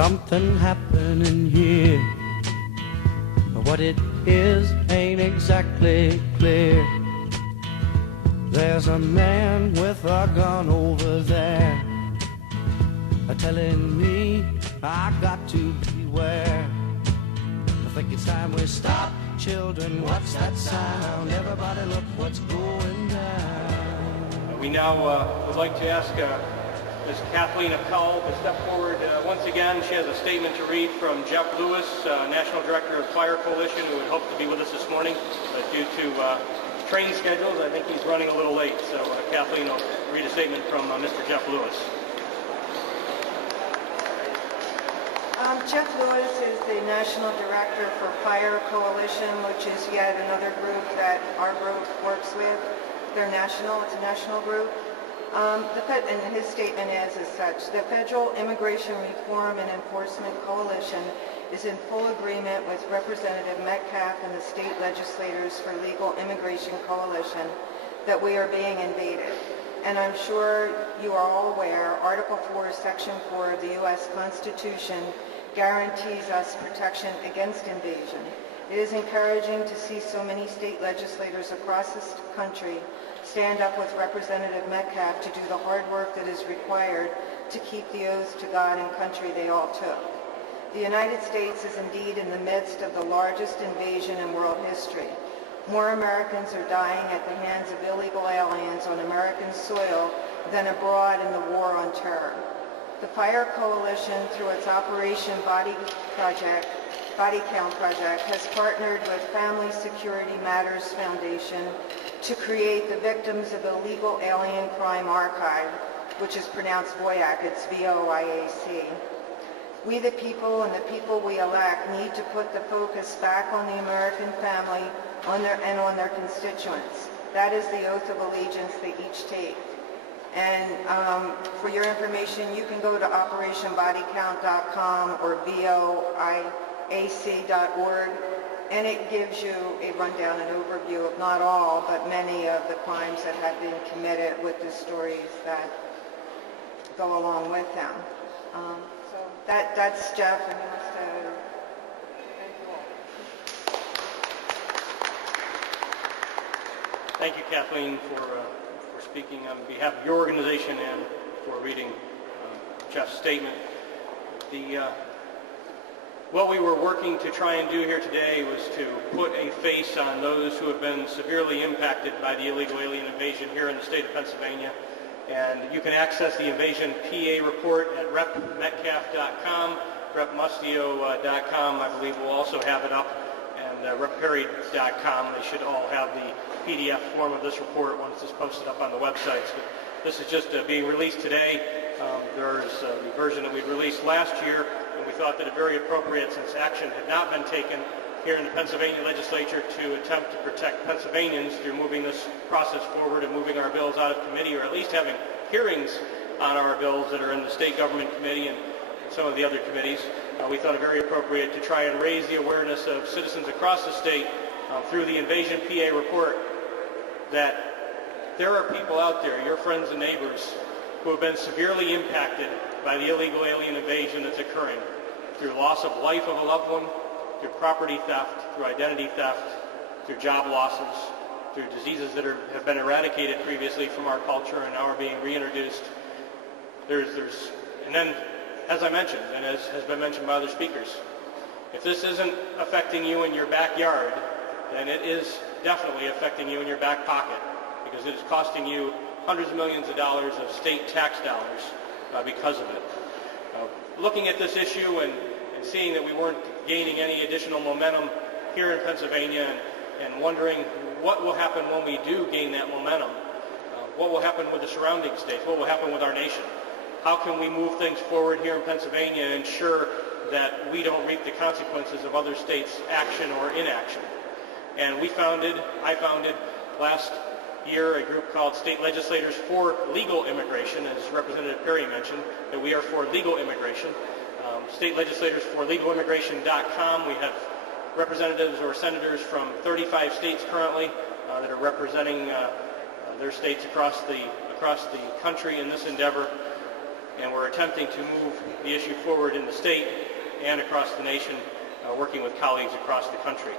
something happening here. What it is ain't exactly clear. There's a man with a gun over there, telling me I got to beware. I think it's time we stop. Children, what's that sound? Everybody look what's going down. We now would like to ask Ms. Kathleen Appell to step forward once again. She has a statement to read from Jeff Lewis, National Director of Fire Coalition, who would hope to be with us this morning, but due to train schedules, I think he's running a little late. So Kathleen will read a statement from Mr. Jeff Lewis. Jeff Lewis is the National Director for Fire Coalition, which is yet another group that our group works with. They're national, it's a national group. And his statement is as such: the Federal Immigration Reform and Enforcement Coalition is in full agreement with Representative Metcalfe and the state legislators for Legal Immigration Coalition that we are being invaded. And I'm sure you are all aware, Article 4, Section 4 of the U.S. Constitution guarantees us protection against invasion. It is encouraging to see so many state legislators across this country stand up with Representative Metcalfe to do the hard work that is required to keep the oaths to God and country they all took. The United States is indeed in the midst of the largest invasion in world history. More Americans are dying at the hands of illegal aliens on American soil than abroad in the war on terror. The Fire Coalition, through its Operation Body Count Project, has partnered with Family Security Matters Foundation to create the Victims of Illegal Alien Crime Archive, which is pronounced VOIAC, it's V-O-I-A-C. We the people and the people we elect need to put the focus back on the American family on their constituents. That is the oath of allegiance they each take. And for your information, you can go to operationbodycount.com or voiac.org, and it gives you a rundown and overview of not all, but many of the crimes that have been committed with the stories that go along with them. So that's Jeff, and he wants to... Thank you, Kathleen, for speaking on behalf of your organization and for reading Jeff's statement. What we were working to try and do here today was to put a face on those who have been severely impacted by the illegal alien invasion here in the state of Pennsylvania. And you can access the Invasion PA report at repmetcalfe.com, repmustio.com, I believe will also have it up, and repperry.com. They should all have the PDF form of this report once it's posted up on the websites. But this is just being released today. There's the version that we released last year, and we thought that it very appropriate, since action had not been taken here in the Pennsylvania legislature to attempt to protect Pennsylvanians through moving this process forward and moving our bills out of committee, or at least having hearings on our bills that are in the state government committee and some of the other committees. We thought it very appropriate to try and raise the awareness of citizens across the state through the Invasion PA report that there are people out there, your friends and neighbors, who have been severely impacted by the illegal alien invasion that's occurring through loss of life of a loved one, through property theft, through identity theft, through job losses, through diseases that have been eradicated previously from our culture and now are being reintroduced. And then, as I mentioned, and as has been mentioned by other speakers, if this isn't affecting you in your backyard, then it is definitely affecting you in your back pocket, because it is costing you hundreds of millions of dollars of state tax dollars because of it. Looking at this issue and seeing that we weren't gaining any additional momentum here in Pennsylvania, and wondering what will happen when we do gain that momentum, what will happen with the surrounding states, what will happen with our nation. How can we move things forward here in Pennsylvania and ensure that we don't reap the consequences of other states' action or inaction? And I founded last year a group called State Legislators for Legal Immigration, as Representative Perry mentioned, that we are for legal immigration. State Legislators for LegalImmigration.com. We have representatives or senators from 35 states currently that are representing their states across the country in this endeavor. and we're attempting to move the issue forward in the state and across the nation, working with colleagues across the country.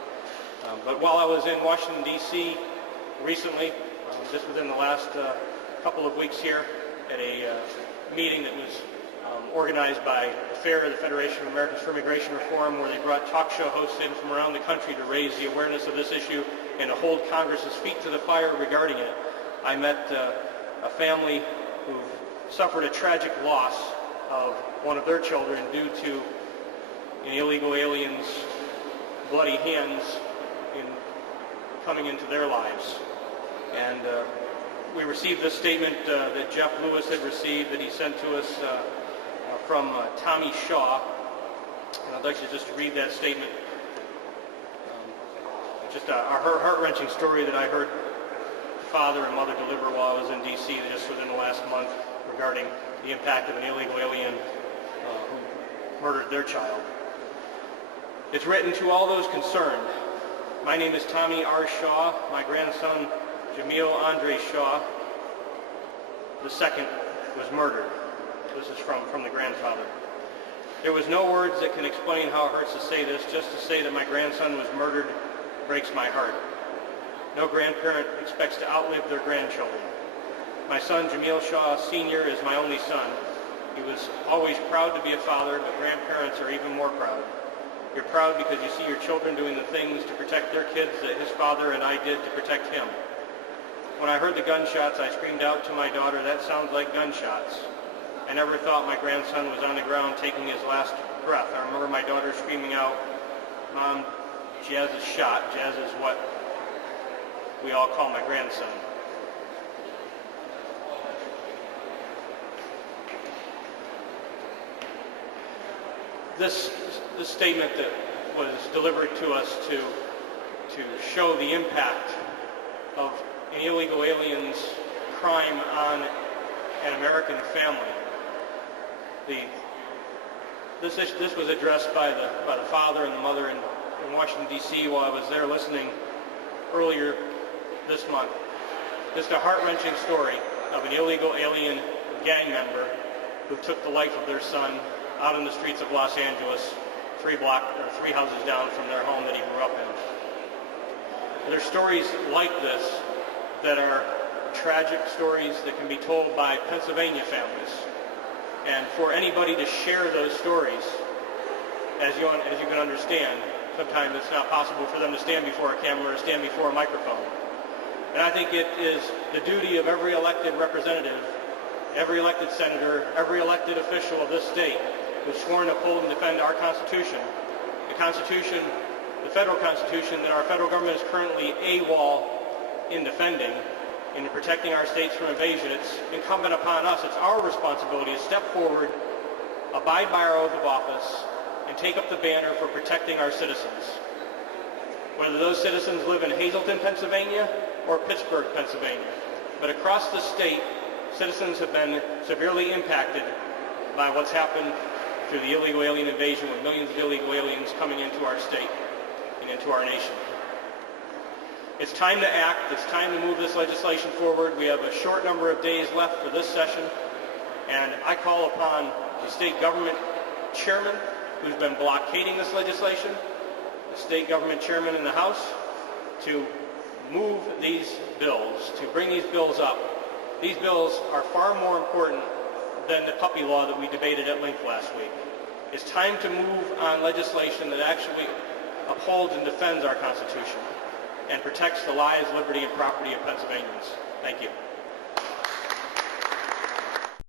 But while I was in Washington, D.C. recently, just within the last couple of weeks here, at a meeting that was organized by FAIR, the Federation of Americans for Immigration Reform, where they brought talk show hosts in from around the country to raise the awareness of this issue and to hold Congress's feet to the fire regarding it. I met a family who suffered a tragic loss of one of their children due to an illegal alien's bloody hands in coming into their lives. And we received this statement that Jeff Lewis had received that he sent to us from Tommy Shaw, and I'd like to just read that statement. Just a heart-wrenching story that I heard father and mother deliver while I was in D.C. just within the last month regarding the impact of an illegal alien who murdered their child. It's written to all those concerned. My name is Tommy R. Shaw. My grandson, Jamiel Shaw, II, was murdered. This is from the grandfather. There was no words that can explain how it hurts to say this. Just to say that my grandson was murdered breaks my heart. No grandparent expects to outlive their grandchildren. My son, Jamiel Shaw, Sr., is my only son. He was always proud to be a father, but grandparents are even more proud. You're proud because you see your children doing the things to protect their kids that his father and I did to protect him. When I heard the gunshots, I screamed out to my daughter, "That sounds like gunshots." I never thought my grandson was on the ground taking his last breath. I remember my daughter screaming out, "Mom, Jazz is shot." Jazz is what we all call my grandson. This statement that was delivered to us to show the impact of an illegal alien's crime on an American family. This was addressed by the father and the mother in Washington, D.C. while I was there listening earlier this month. Just a heart-wrenching story of an illegal alien gang member who took the life of their son out in the streets of Los Angeles, 3 houses down from their home that he grew up in. There's stories like this that are tragic stories that can be told by Pennsylvania families. And for anybody to share those stories, as you can understand, sometimes it's not possible for them to stand before a camera or stand before a microphone. And I think it is the duty of every elected representative, every elected senator, every elected official of this state who's sworn to uphold and defend our Constitution, the federal Constitution that our federal government is currently AWOL in defending, in protecting our states from invasion. It's incumbent upon us, it's our responsibility to step forward, abide by our oath of office, and take up the banner for protecting our citizens. Whether those citizens live in Hazleton, Pennsylvania, or Pittsburgh, Pennsylvania. But across the state, citizens have been severely impacted by what's happened through the illegal alien invasion, with millions of illegal aliens coming into our state and into our nation. It's time to act. It's time to move this legislation forward. We have a short number of days left for this session, and I call upon the state government chairman who's been blockading this legislation, the state government chairman in the House, to move these bills, to bring these bills up. These bills are far more important than the puppy law that we debated at length last week. It's time to move on legislation that actually upholds and defends our Constitution and protects the lives, liberty, and property of Pennsylvanians. Thank you.